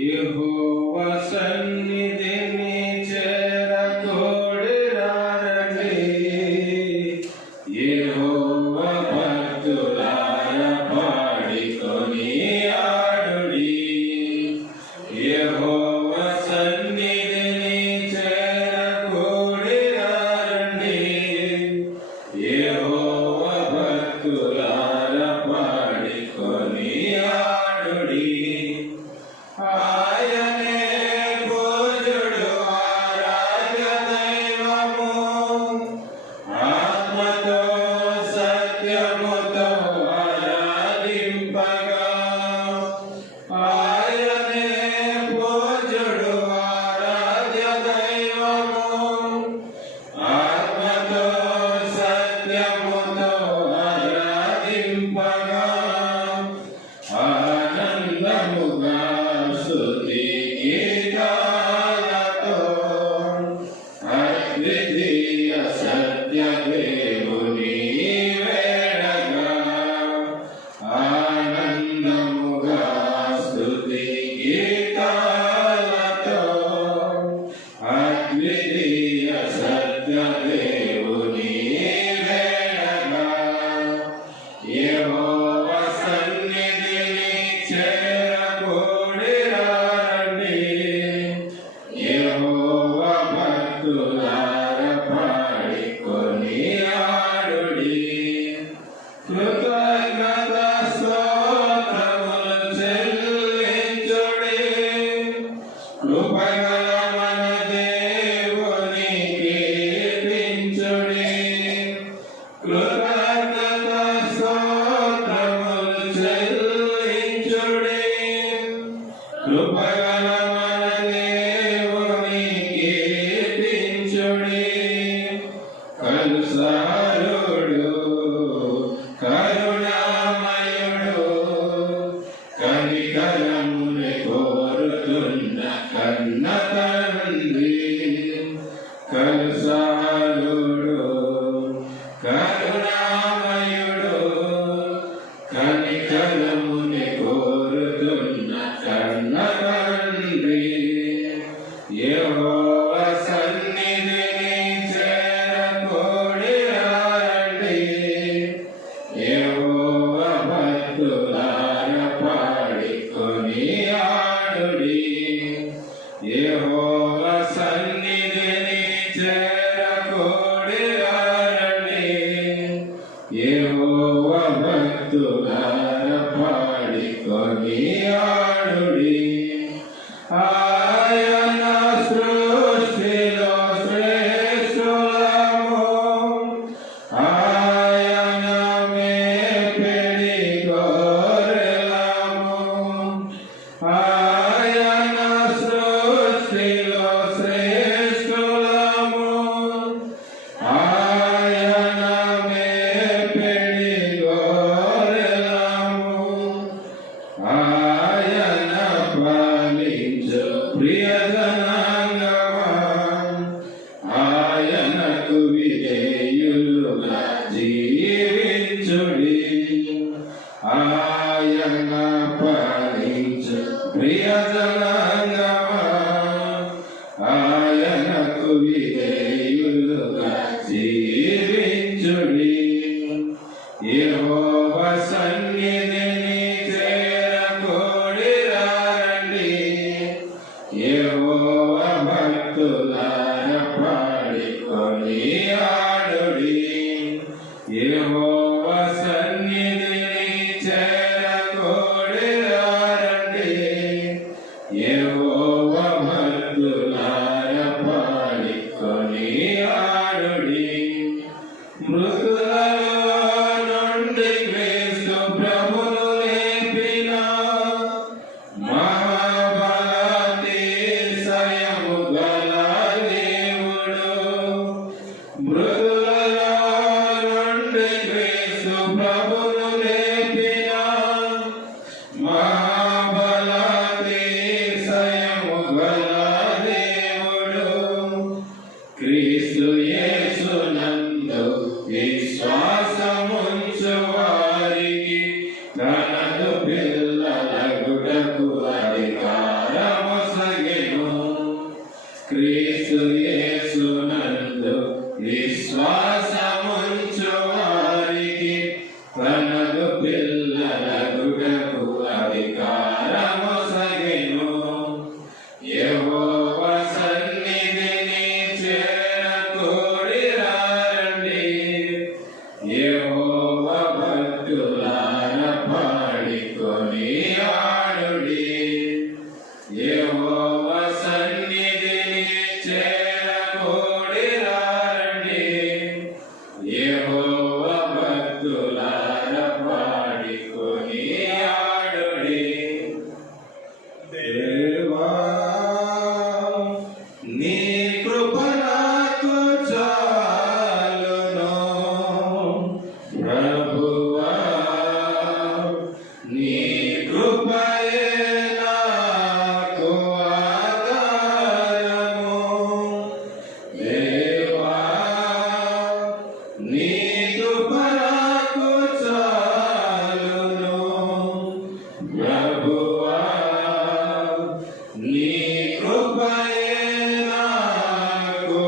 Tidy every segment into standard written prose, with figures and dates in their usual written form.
యెహోవా సన్నిధిని చేరకూడిరారండి. యెహోవా భక్తులారా పాడికొని ఆడుడి. యెహోవా సన్నిధిని చేరకూడిరారండి. యెహోవా భక్తులారా పాడికొని ఆడుడి. ఆయనే పూజ్యుడు, ఆరాధ్య దైవము, ఆత్మతో సత్యముతో ఆరాధింపగా. ఆయనే పూజ్యుడు, ఆరాధ్య దైవము, ఆత్మతో సత్యముతో ఆరాధింపగా. ఆనందముగా స్తుతి గీతాలతో అద్వితీయ సత్య దేవుని వేడగా. ఆనందముగా స్తుతి గీతాలతో అద్వితీయ సత్య దేవుని వేడగా. యెహోవా సన్నిధిని చేరకూడిరారండి. యెహోవా భక్తులారా పాడికొని ఆడుడి. కృతజ్ఞత స్తోత్రములు చెల్లించుడి. కృపగల మన దేవుని కీర్తించుడి. కృతజ్ఞత స్తోత్రములు చెల్లించుడి. కృపగల మన దేవుని కీర్తించుడి. కలుసారుడు, కరుణామయుడు, కనికరముని కోరుతున్న కన్న తండ్రి. కలుసారుడు, కరుణామయుడు, కనికరముని కోరుతున్న కన్న తండ్రి. యెహోవా సన్నిధిని చేరకూడిరారండి. యెహోవా భక్తులారా పాడికొని ఆడుడి. యెహోవా సన్నిధిని చేరకూడిరారండి. యెహోవా భక్తులారా పాడికొని ఆడుడి. ఆయన సృష్టిలో శ్రేష్ఠులము, ఆయన మేపిడి గొర్రెలము. ఆయన సృష్టిలో శ్రేష్ఠులము, ఆయన మేపిడి గొర్రెలము. ఆయన పాలించు ప్రియజనాంగమా, ఆయనకు విధేయులుగా జీవించుడి. ఆయన పాలించు ప్రియజనాంగమా, ఆయనకు విధేయులుగా జీవించుడి. యెహోవా సన్నిధిని చేరకూడిరారండి. యెహోవా భక్తులారా పాడికొని ఆడుడి. యెహోవా సన్నిధిని చేరకూడిరారండి. యెహోవా దేవా నీ కృప నాకు చాలును ప్రభువా నీ కృపయే నాకు ఆధారము దేవా నీ కృప నాకు చాలును ప్రభువా నీ కృపయే నాకు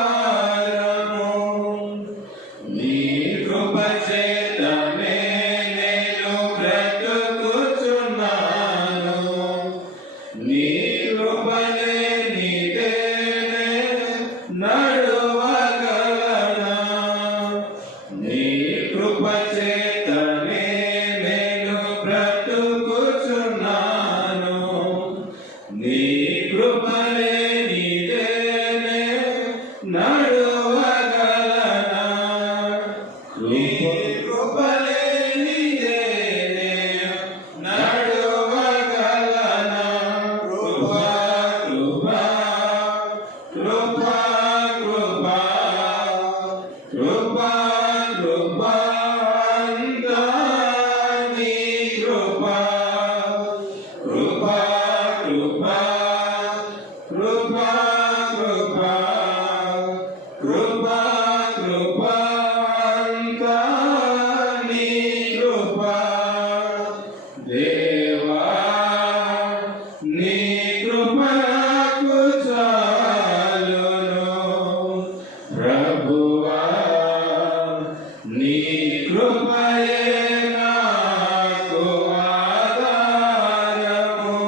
ఆధారము నీ కృప చేతనే నేను బ్రతుకుచున్నాను నీ కృప లేనిదేనే నడువగలనా నీ కృప చేతనే నేను బ్రతుకుచున్నాను నీ కృప లేనిదేనే నడువగలనా నీ కృప లేనిదేనే నడువగలనా కృపా కృపా కృపా కృపా కృపా కృపా అంతా నీ కృపా కృపా కృపా కృపా కృపా కృపా కృపా అంతా నీ కృపా దేవా నీ కృప నాకు చాలును ప్రభువా నీ కృపయే నాకు ఆధారము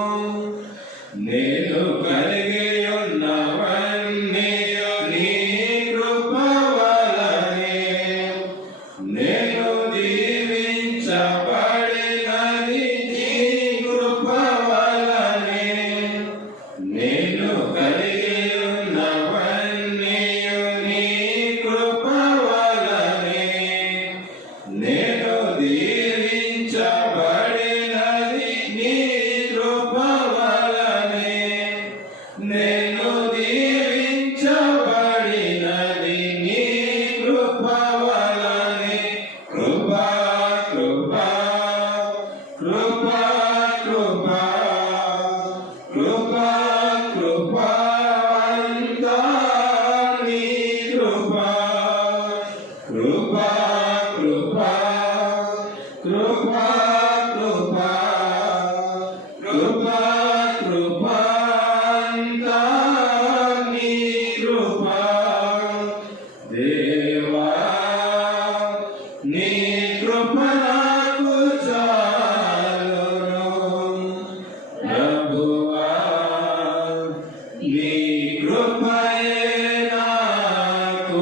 నేను కలిగి ఉన్నవన్నీ నీ కృప వలనే నేను దీవించబడినది నీ కృప వలనే నేను కలిగి ఉన్నవన్నీ నీ కృప వలనే నేను దీవించబడినది నీ కృప వలనే నేను దీవించబడినది నీ కృప వలనే కృపా కృపా కృపా కృపా కృపా కృపా అంతా నీ కృపా కృపా కృపా కృపా కృపా కృపా కృపా అంతా నీ కృపా దేవా నీ కృప నాకు చాలును ప్రభువా నీ కృపయే నాకు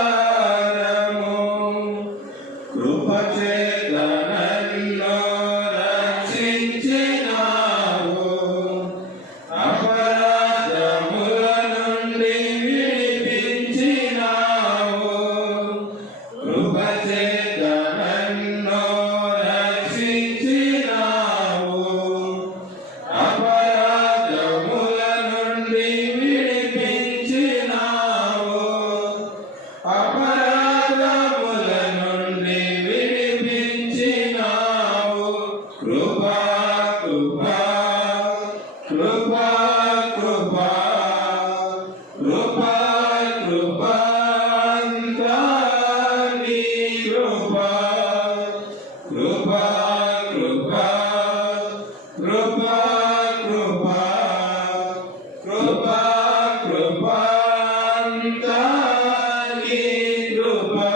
ఆధారము కృప చేత నన్ను రక్షించినావు అపరాధముల నుండి విడిపించినావు కృప చేత నన్ను రక్షించినావు అపరాధముల నుండి విడిపించినావు అపరాధముల నుండి విడిపించినావు కృపా కృపా కృపా కృపా కృపా కృపా అంతా నీ కృపా కృపా కృపా కృపా కృపా కృపా కృపా అంతా నీ కృపా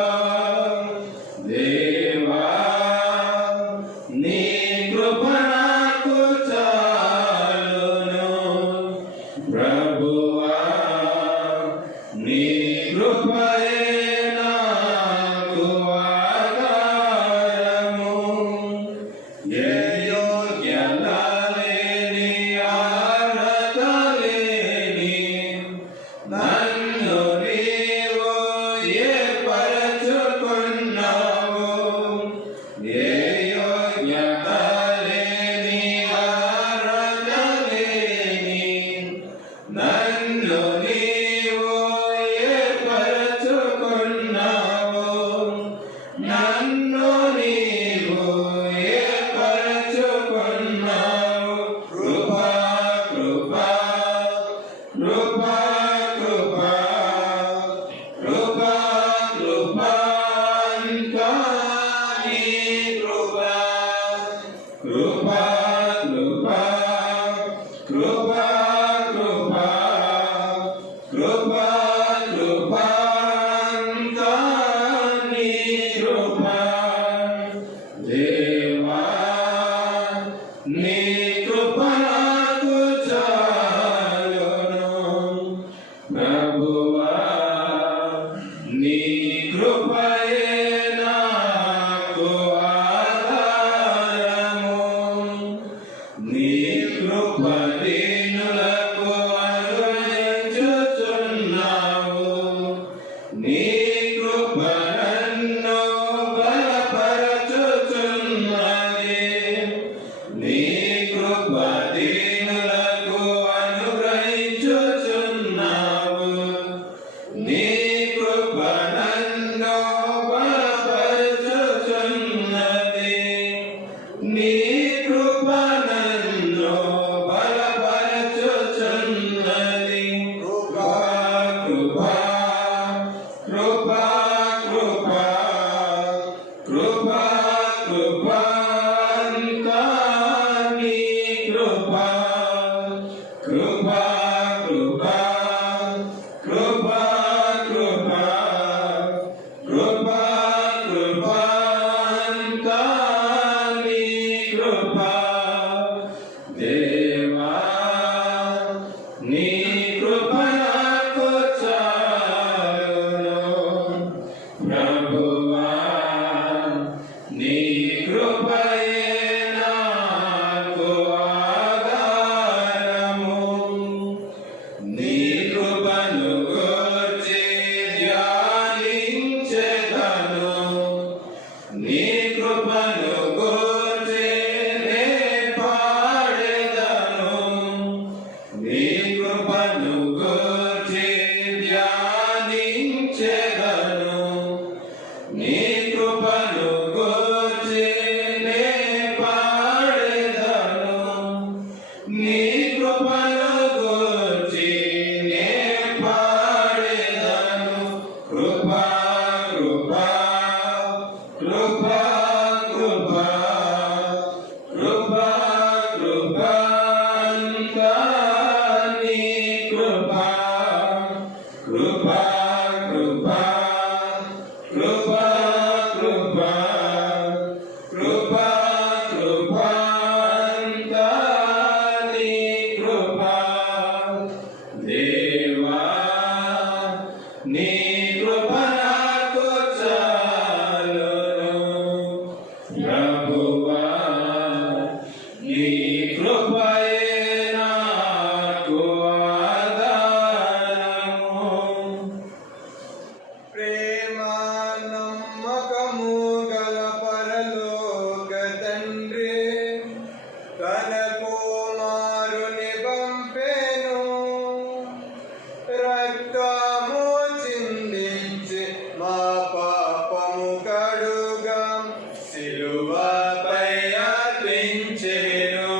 దేవా నీ కృప నాకు చాలును ప్రభువా నీ కృపయే నాకు ఆధారము ఏ యోగ్యత లేని అర్హత లేని కృప నాకు చాలును ప్రభువా నీ కృపయే నాకు ఆధారము నీ కృప దీనులకు అనుగ్రహించుచున్నావు నీ కృప నన్ను బలపరచుచున్నది నీ కృప దీనులకు అనుగ్రహించుచున్నావు నీ కృప నన్ను బలపరచుచున్నది నీ కృప నన్ను బలపరచుచున్నది కృపా కృపా కృపా కృపా కృపా కృపా అంతా నీ కృపా కృపా కృపా కృపా కృపా కృపా కృపా అంతా నీ కృపా దేవా నీ కృప నాకు చాలును ప్రభువా నీ కృపయే నాకు ఆధారము నీ కృపను గూర్చి ధ్యానించెదను నీ కృపను గూర్చి నే పాడెదను నీ కృపను గూర్చి ధ్యానించెదను నీ కృపను గూర్చి నే పాడెదను నీ కృపను గూర్చి నే పాడెదను కృపా కృపా కృపా కృపా కృపా కృపా అంతా నీ కృపా కృపా కృపా కృపా కృపా కృపా కృపా అంతా నీ కృపా దేవా నీ కృప నాకు చాలును ప్రభువా నీ కృపయే నాకు ఆధారము ప్రేమ నమ్మకము గల పరలోక తండ్రి తన కుమారుని పంపెను రక్తము చిందించి మా పాపము కడుగా సిలువపై అర్పించెను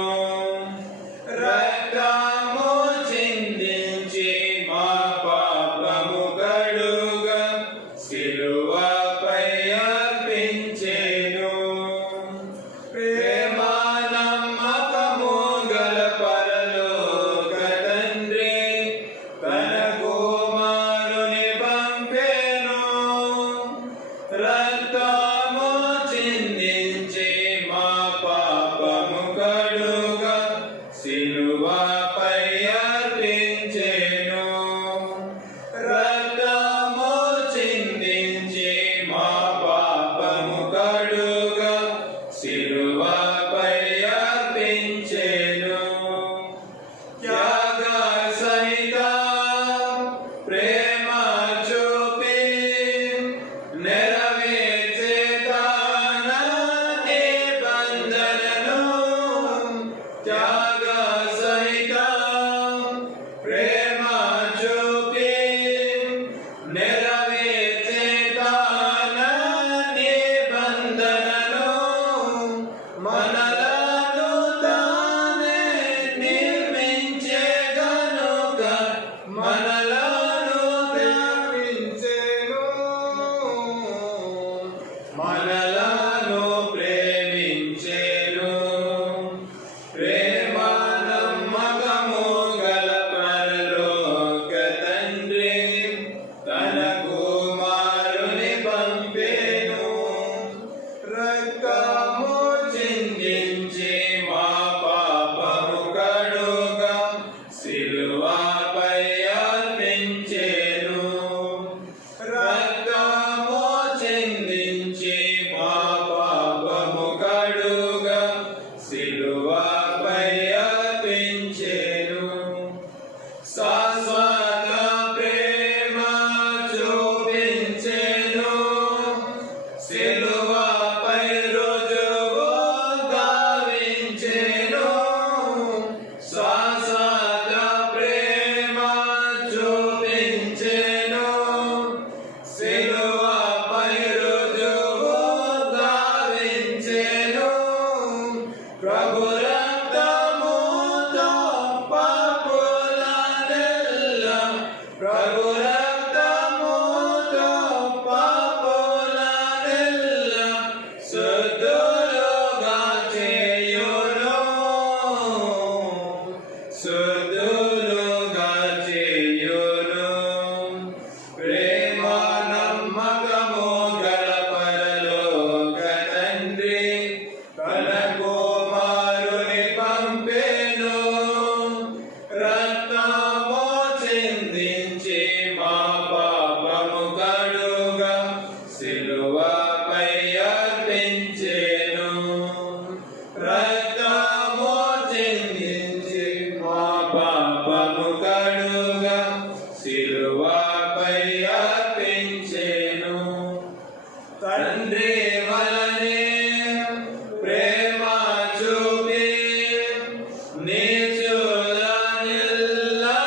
నీచులనెల్లా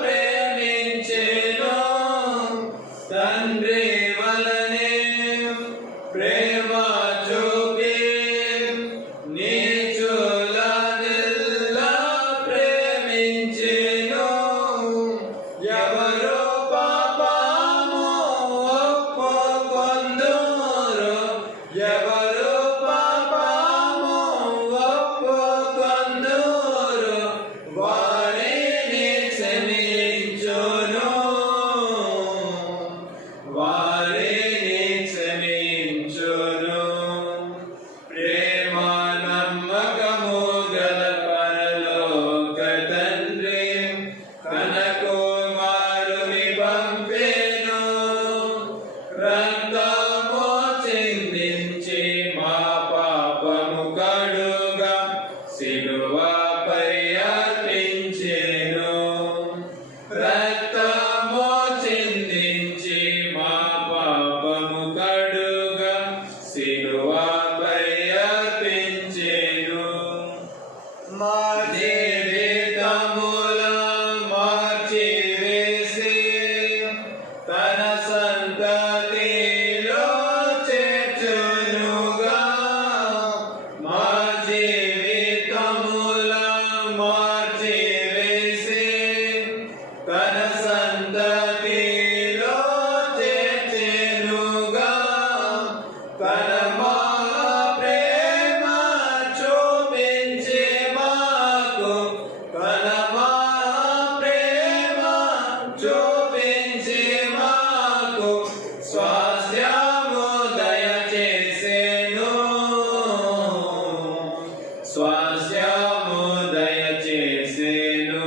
ప్రేమించెను తండ్రి వలనే ప్రేమ చూపి నీచులనెల్లా ప్రేమించెను ఎవరు పాపము ఒప్పుకొందురు ఎవరు పాపము ఒప్పుకొందురు వారిని క్షమించును వారిని క్షమించును ప్రేమ నమ్మకము గల పరలోక తండ్రి తన కుమారుని పంపెను రక్తము చిందించి మా పాపము కడుగా సిలువపై అర్పించెను రక్తము చిందించి మా పాపము కడుగా సిలువపై అర్పించెను మా జీవితముల మార్చివేసి తన సంతతిలో చేర్చునుగా మా జీవితముల మార్చివేసి తన సంతతిలో చేర్చునుగా తన మహా ప్రేమ చూపించి మాకు తన మహా ప్రేమ చూపించి మాకు స్వాస్థ్యము దయచేసెను స్వాస్థ్యము దయచేసెను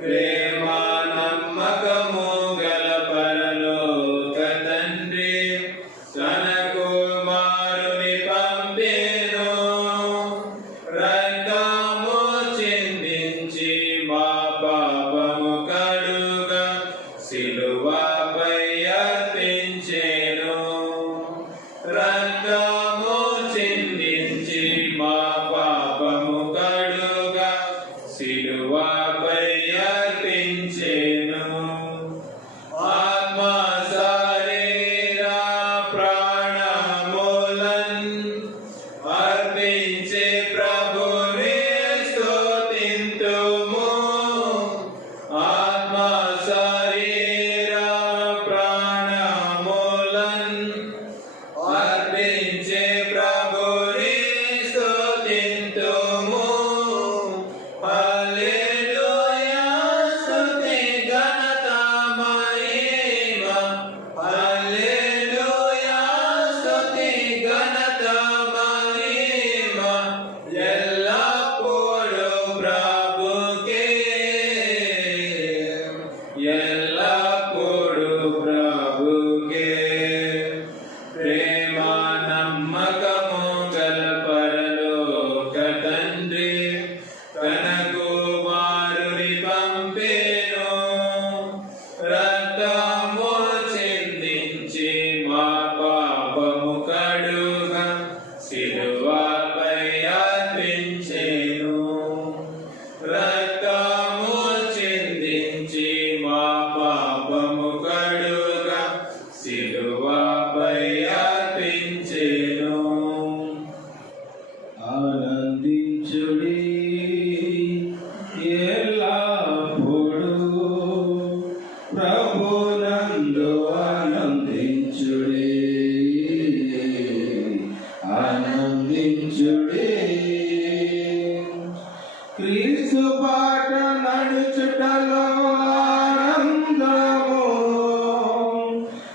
ప్రేమ నమ్మకము గల పరలోక తండ్రి తన కుమారుని పంపెను రక్తము చిందించి మా పాపము కడుగా సిలువపై అర్పించెను రక్తము చిందించి మా పాపము కడుగా సిలువపై అర్పించెను ఆత్మ శరీర ప్రాణములన్ అర్పించే ప్రభుని స్తుతింతుము ఆత్మ శరీర ప్రాణములన్ అర్పించే ప్రభుని స్తుతింతుము హల్లెలూయా స్తుతి ఘనత మహిమ హల్లెలూయా స్తుతి ఘనత మహిమ ఎల్లప్పుడూ ప్రభుకే ఎల్లప్పుడూ ప్రభుకే ప్రేమ నమ్మకము గల పరలోక తండ్రి తన కుమారుని పంపెను రక్తము చిందించి మా పాపము కడుగా సిలువపై అర్పించెను రక్తము చిందించి మా పాపము కడుగా సిలువపై అర్పించెను ఆనందించుడి ఎల్లప్పుడూ ప్రభునందు ఆనందించుడి ఆనందించుడి క్రీస్తు బాట నడుచుటలో ఆనందము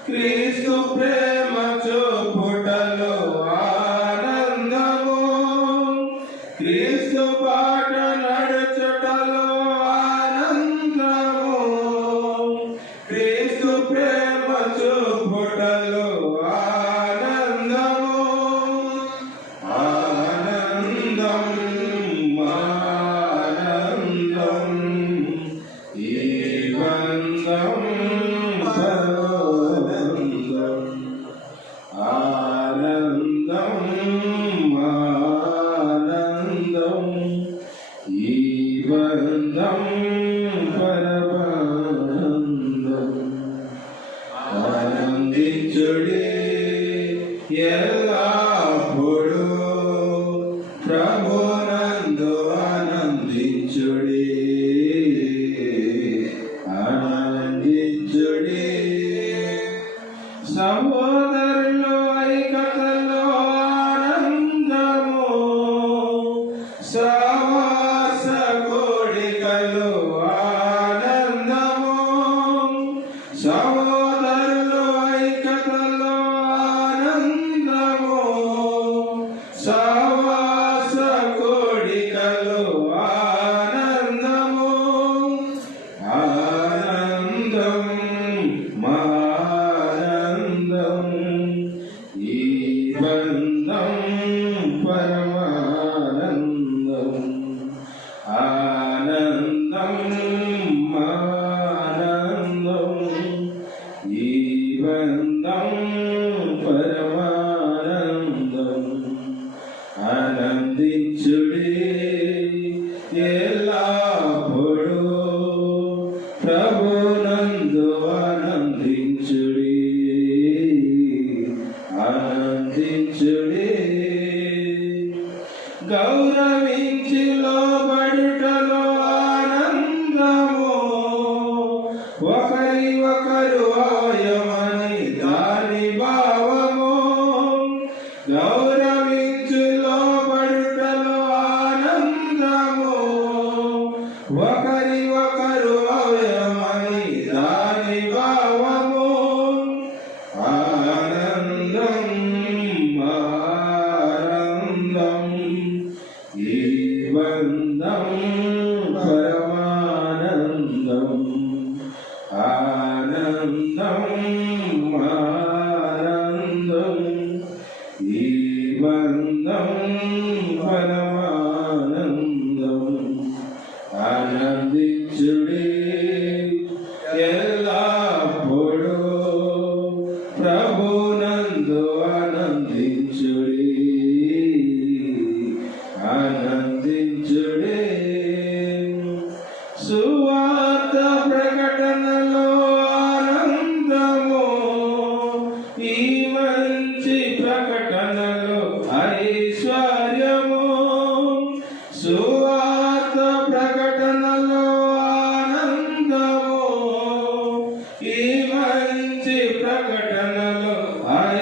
క్రీస్తు ప్రేమ చూపుటలో ఆనందము క్రీస్తు బాట నడుచుటలో ఆనందము క్రీస్తు ప్రేమ చూపుటలో ఆనందము ఆనందం ఆనందం పరమానందం ఆనందించుడి ఎల్లప్పుడూ ప్రభునందు ఆనందించుడి ఆనందించుడి సహోదరులు ఐక్యతలో ఆనందము సహవాస కోడికలు ఆనందము సహోదరులు ఐక్యతలో ఆనందము సహవాస కోడికలు ఆనందము ఆనందం ఆనందం ఈ బంధం పరమానందం ఆనందం ఆనందం ఈ బంధం పరమానందం ఆనందించుడి ఎల్లప్పుడూ ప్రభునందు ఆనందించుడి ఆనందించుడి గౌరవించి లోబడుటలో ఆనందము ఒకరి ఒకరు ఆయమని దాని భావము గౌరవించి లోబడుటలో ఆనందము ఒకరి ఒకరు ఆయమని దాని భావము ఆనందం ఆనందం ఈ బంధం పరమానందం ఆనందం ఆనందం ఈ బంధం పరమానందం ఆనందించుడి ఎల్లప్పుడూ ప్రభునందు ఆనందించుడి ఆనందించుడి సువార్త ప్రకటనలో ఆనందము ఈ మంచి ప్రకటనలో ఐశ్వర్యము సువార్త ప్రకటనలో ఆనందము ఈ మంచి ప్రకటనలో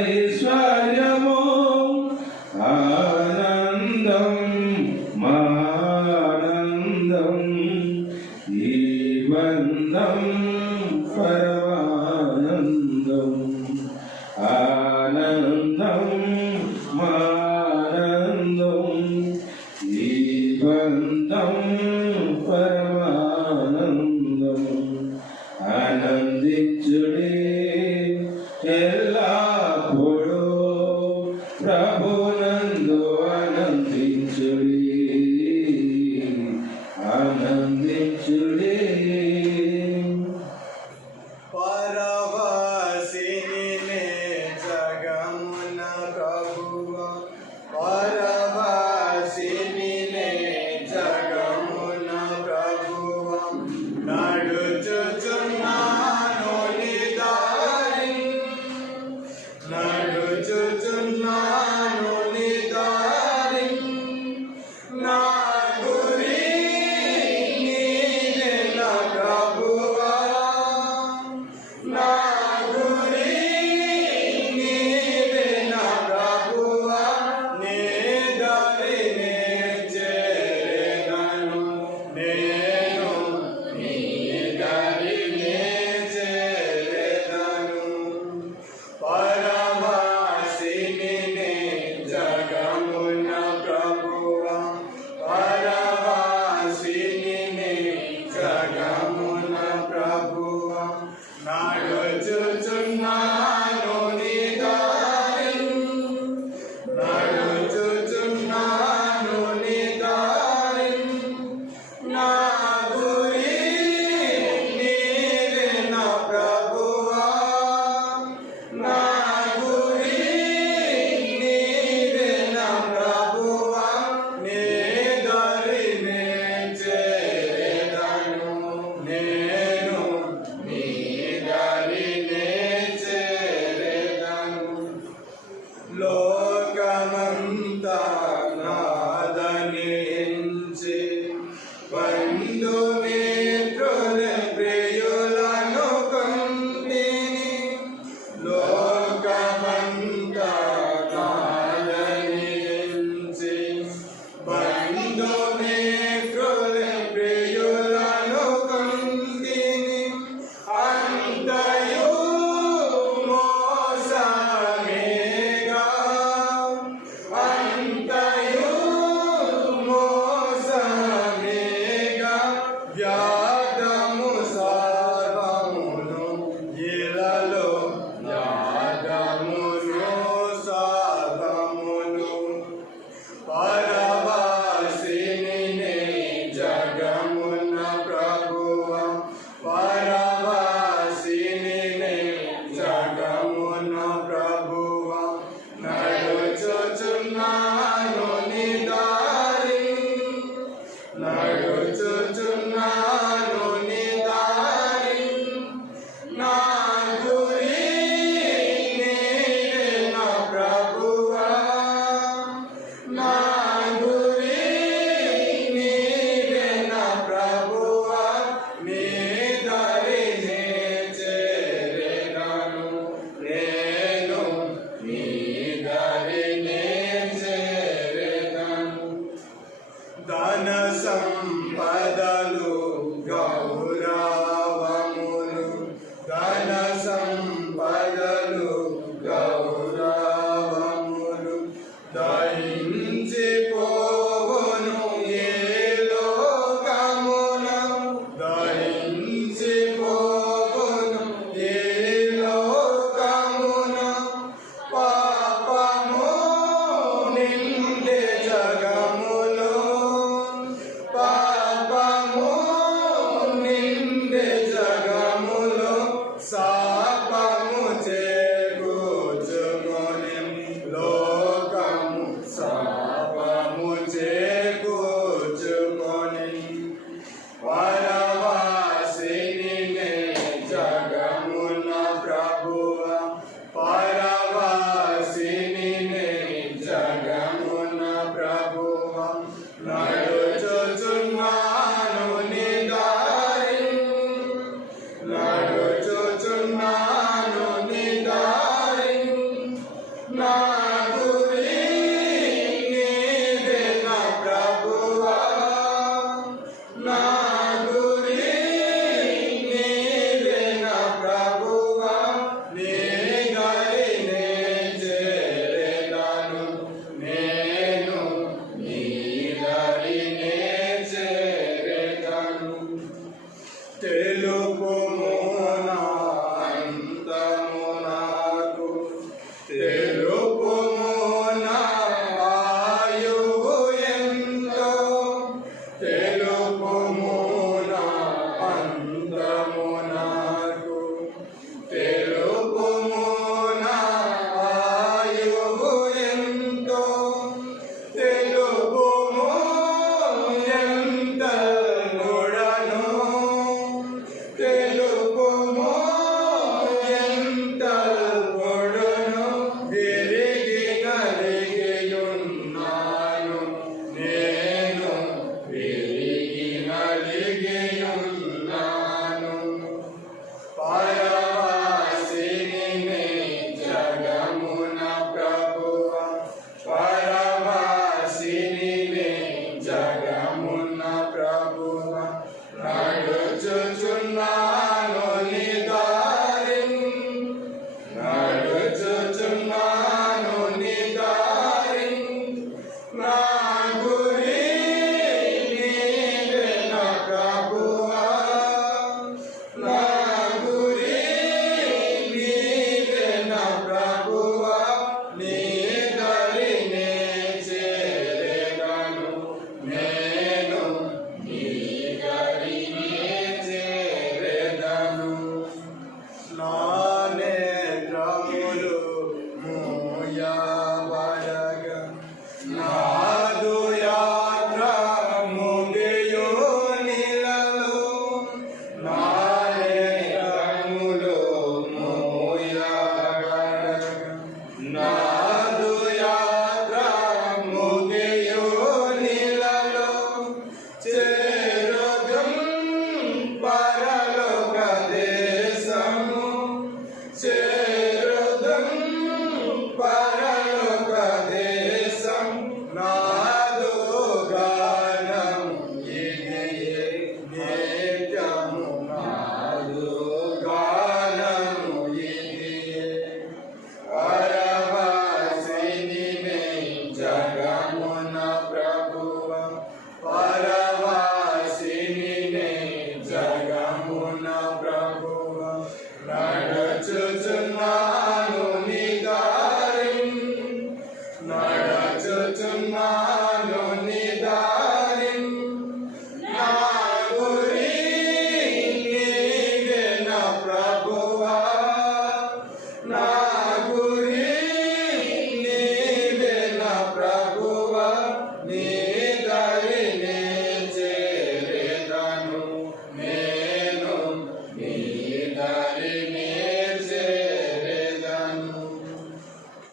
ఐశ్వర్యము ఆనందం ఆనందం ఈ బంధం పరమానందం ఆనందం ఆనందం ఈ బంధం పరమానందం ఆనందించుడి ఎల్లప్పుడూ ప్రభునందు ఆనందించుడి ఆనందించుడి పరవశిని జగమున ప్రభువ పరవశిని జగమున ప్రభువ నడుచుచున్నాను నీ దారి నడుచుచున్నాను నీ దారి నా గురి నీదే వచ్చుచున్నాను నీ దారిని